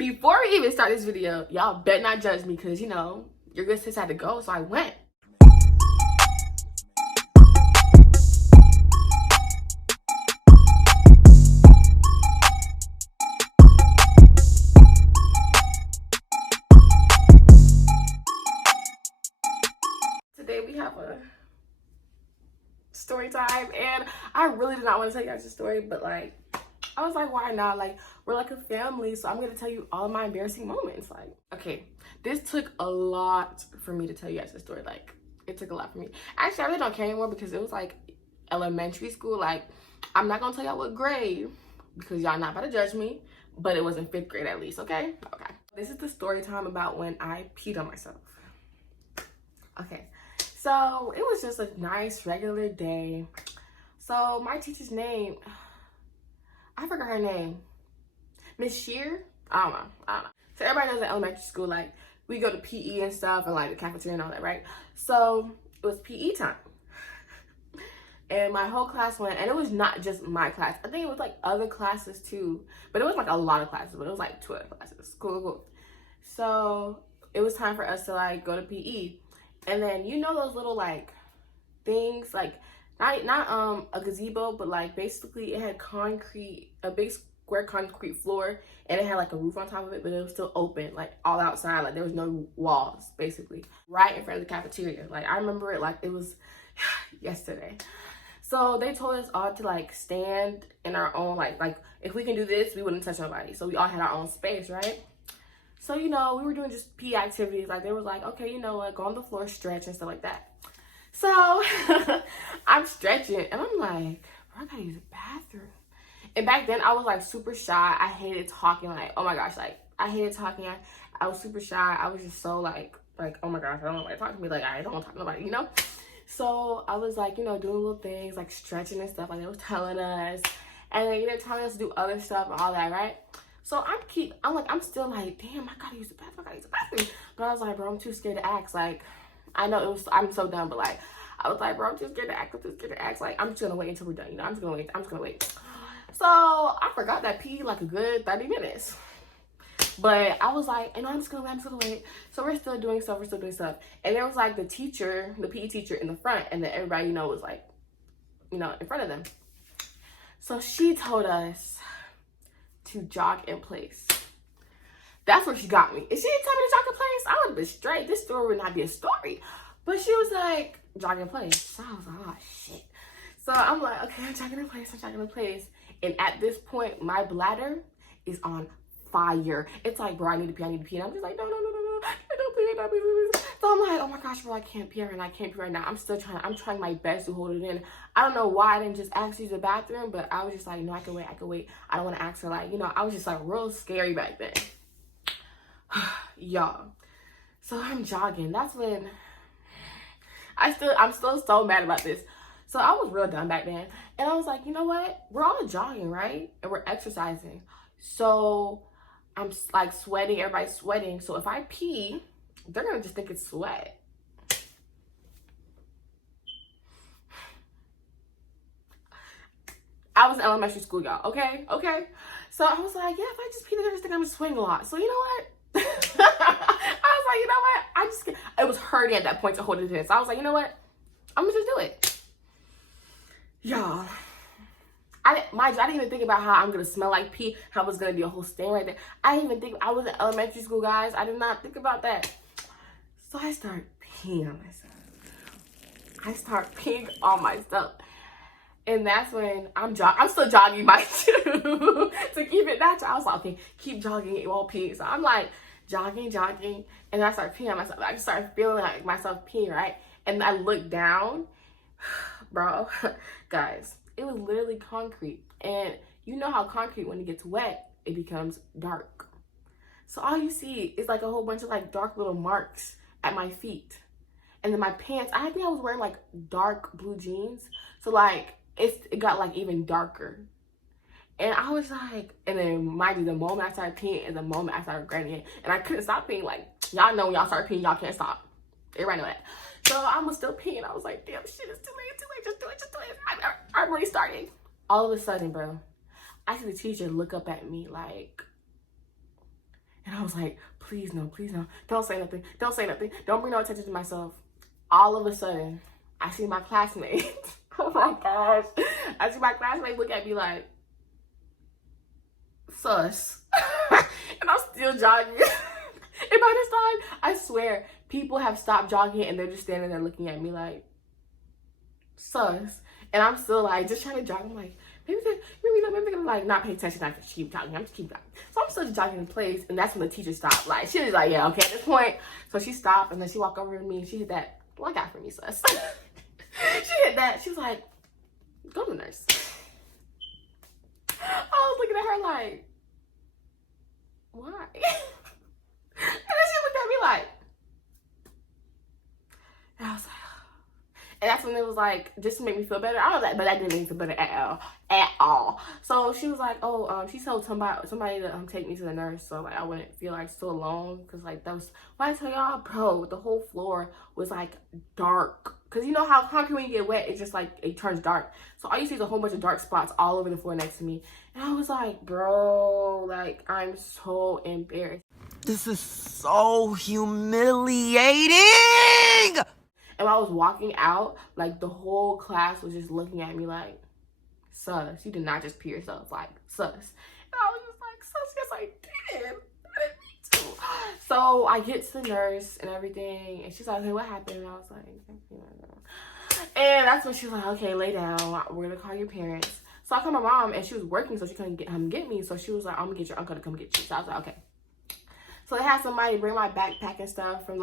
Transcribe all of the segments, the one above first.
Before we even start this video, y'all better not judge me because, you know, your good sis had to go, so I went. Today we have a story time, and I really did not want to tell you guys the story, but like, I was like, why not? Like, we're like a family, so I'm gonna tell you all of my embarrassing moments. Like, okay, this took a lot for me to tell you guys the story. Like, it took a lot for me. Actually, I really don't care anymore because it was like elementary school. Like, I'm not gonna tell y'all what grade because y'all not about to judge me, but it was in 5th grade at least, okay? Okay. This is the story time about when I peed on myself. Okay, so it was just a nice regular day. So my teacher's name, I forgot her name. Miss Shear? I don't know. So everybody knows at elementary school, like, we go to PE and stuff and like the cafeteria and all that, right? So it was PE time. And my whole class went, and it was not just my class. I think it was like other classes too. But it was like a lot of classes, but it was like 2 other classes. Cool. So it was time for us to like go to PE. And then you know those little like things, like not a gazebo, but like basically it had concrete, a big square concrete floor, and it had like a roof on top of it, but it was still open, like all outside, like there was no walls, basically, right in front of the cafeteria. Like I remember it like it was yesterday. So they told us all to like stand in our own, like if we can do this, we wouldn't touch nobody. So we all had our own space, right? So, you know, we were doing just PE activities. Like they was like, okay, you know, like go on the floor, stretch and stuff like that. So I'm stretching and I'm like, bro, I gotta use the bathroom. And back then I was like super shy. I hated talking. Like, oh my gosh, like I hated talking. I was super shy. I was just so like, oh my gosh, I don't want nobody to talk to me. Like I don't want to talk to nobody, you know? So I was like, you know, doing little things like stretching and stuff like they was telling us. And then they're telling us to do other stuff and all that, right? So I'm still like, damn, I gotta use the bathroom. But I was like, bro, I'm too scared to ask. Like, I know I'm so dumb, but like, I was like, bro, I'm too scared to ask. Like, I'm just gonna wait until we're done, you know? I'm just gonna wait. So I forgot that pee like a good 30 minutes. But I was like, and I'm just gonna wait. So we're still doing stuff. And there was like the teacher, the PE teacher in the front, and then everybody, you know, was like, you know, in front of them. So she told us to jog in place. That's where she got me. If she didn't tell me to jog in place, I would have been straight. This story would not be a story. But she was like, jog in place. So I was like, oh shit. So I'm like, okay, I'm jogging in place. And at this point, my bladder is on fire. It's like, bro, I need to pee. And I'm just like, no. Don't pee. So I'm like, oh my gosh, bro, I can't pee right now. I'm trying my best to hold it in. I don't know why I didn't just ask to use the bathroom, but I was just like, no, I can wait. I don't want to ask her, like, you know, I was just like real scary back then. Y'all. So I'm jogging. That's when I'm still so mad about this. So I was real dumb back then. And I was like, you know what? We're all jogging, right? And we're exercising. So I'm like sweating, everybody's sweating. So if I pee, they're gonna just think it's sweat. I was in elementary school, y'all, okay? So I was like, yeah, if I just pee, they're gonna just think I'm swinging a lot. So you know what? I was like, you know what? It was hurting at that point to hold it in. So I was like, you know what? I'm gonna just do it. Y'all. I didn't even think about how I'm gonna smell like pee, how it's gonna be a whole stain right there. I didn't even think, I was in elementary school, guys. I did not think about that. So I start peeing on myself. And that's when I'm still jogging my shoe to keep it natural. I was like, okay, keep jogging, it won't pee. So I'm like jogging, and I start peeing on myself. I just started feeling like myself peeing, right? And I look down, bro, guys, it was literally concrete. And you know how concrete, when it gets wet, it becomes dark. So all you see is like a whole bunch of like dark little marks at my feet. And then my pants, I think I was wearing like dark blue jeans. So like, it got like even darker. And I was like, and then mind you, the moment I started peeing is the moment I started regretting it. And I couldn't stop peeing. Like, y'all know when y'all start peeing, y'all can't stop. Everybody know that. So I was still peeing. I was like, damn, shit, it's too late. Just do it. I'm already starting. All of a sudden, bro, I see the teacher look up at me like, I was like, please no, please no. Don't say nothing. Don't say nothing. Don't bring no attention to myself. All of a sudden, I see my classmate. Oh my gosh. I see my classmate look at me like, sus. And I'm still jogging. And by this time, I swear, people have stopped jogging and they're just standing there looking at me like, sus. And I'm still like, just trying to jog. I'm like, maybe they're gonna like not pay attention. I just keep jogging. I'm just keep jogging. So I'm still just jogging in place. And that's when the teacher stopped. Like, she was like, yeah, okay, at this point. So she stopped and then she walked over to me and she hit that, look out for me, sus. She hit that. She was like, go to the nurse. I was looking at her like, why? And then she looked at me like, and I was like, and that's when it was like, just to make me feel better. I was like, but that didn't make me feel better at all. So she was like, oh, she told somebody to take me to the nurse, so like I wouldn't feel like so alone, cause like that was, why I tell y'all, bro, the whole floor was like dark, cause you know how concrete when you get wet, it just like it turns dark. So all you see is a whole bunch of dark spots all over the floor next to me, and I was like, bro, like I'm so embarrassed. This is so humiliating. And when I was walking out, like the whole class was just looking at me like, sus, you did not just pee yourself, like, sus. And I was just like, sus, yes I did. I didn't mean to. So I get to the nurse and everything, and she's like, hey, what happened? And I was like, and that's when she was like, okay, lay down. We're gonna call your parents. So I called my mom, and she was working, so she couldn't get me. So she was like, I'm gonna get your uncle to come get you. So I was like, okay. So they had somebody bring my backpack and stuff from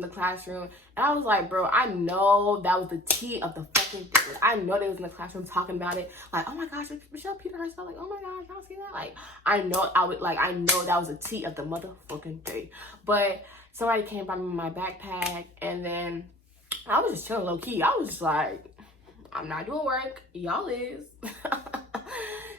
the classroom, and I was like, bro, I know that was the tea of the fucking thing. I know they was in the classroom talking about it, like, oh my gosh, Michelle peed herself, like, oh my gosh, y'all see that? Like, I know that was the tea of the motherfucking day. But somebody came by me with my backpack, and then I was just chilling low key. I was just like, I'm not doing work, y'all is.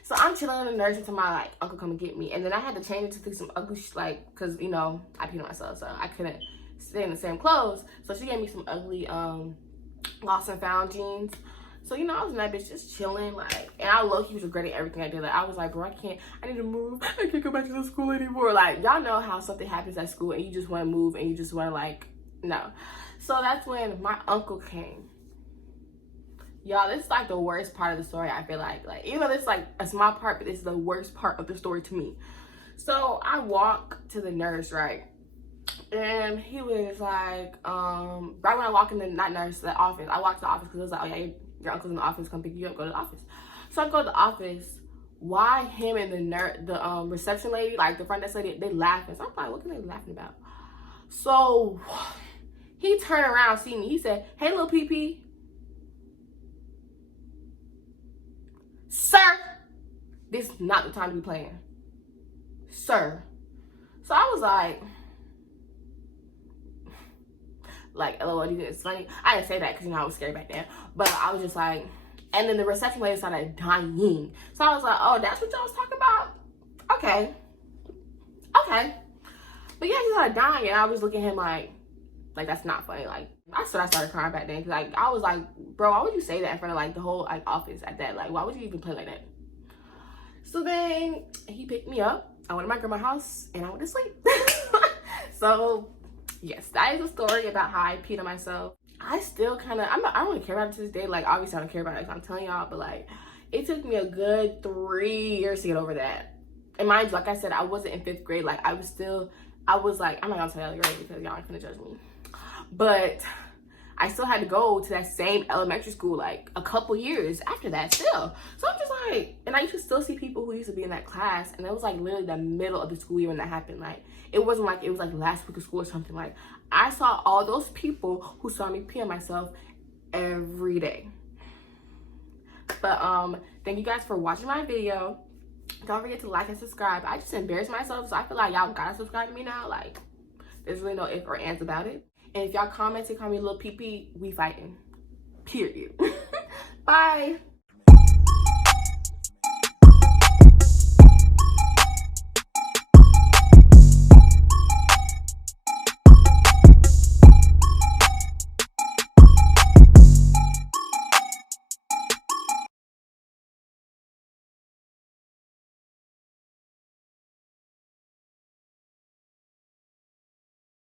So I'm chilling in the nurse until my like uncle come and get me, and then I had to change it to some ugly like, cause you know I peed on myself, so I couldn't stay in the same clothes. So she gave me some ugly lost and found jeans. So you know I was in that bitch just chilling, like, and I low-key was regretting everything I did. Like I was like, bro, I need to move. I can't go back to the school anymore. Like y'all know how something happens at school and you just want to move and you just want to like no. So that's when my uncle came. Y'all, this is like the worst part of the story. I feel like even though this is like a small part, but this is the worst part of the story to me. So I walk to the nurse, right? And he was like, right when I walk in the the office, I walked to the office because it was like, oh yeah, your uncle's in the office, come pick you up, go to the office. So I go to the office. Why him and the reception lady, like the front desk lady, they laughing. So I'm like, what can they be laughing about? So he turned around, see me. He said, hey, little PP. Sir, this is not the time to be playing. Sir. So I was like, LOL, do you think it's funny? I didn't say that because, you know, I was scared back then. But I was just like, and then the reception lady started dying. So I was like, oh, that's what y'all was talking about? Okay. But yeah, she started dying, and I was looking at him like that's not funny. Like, I started crying back then. Because, like, I was like, bro, why would you say that in front of, like, the whole, like, office at that? Like, why would you even play like that? So then he picked me up. I went to my grandma's house, and I went to sleep. So, yes, that is a story about how I peed on myself. I still kind of, I don't really care about it to this day. Like, obviously, I don't care about it, so I'm telling y'all. But, like, it took me a good 3 years to get over that. And mind you, like I said, I wasn't in 5th grade. Like, I was like, I'm not going to tell y'all the grade because y'all aren't going to judge me. But I still had to go to that same elementary school like a couple years after that still. So I'm just like, and I used to still see people who used to be in that class, and it was like literally the middle of the school year when that happened. Like, it wasn't like it was like last week of school or something. Like, I saw all those people who saw me pee on myself every day. But thank you guys for watching my video. Don't forget to like and subscribe. I just embarrassed myself, so I feel like y'all gotta subscribe to me now. Like, there's really no ifs or ands about it. And if y'all comment and call me little PP, we fighting. Period. Bye.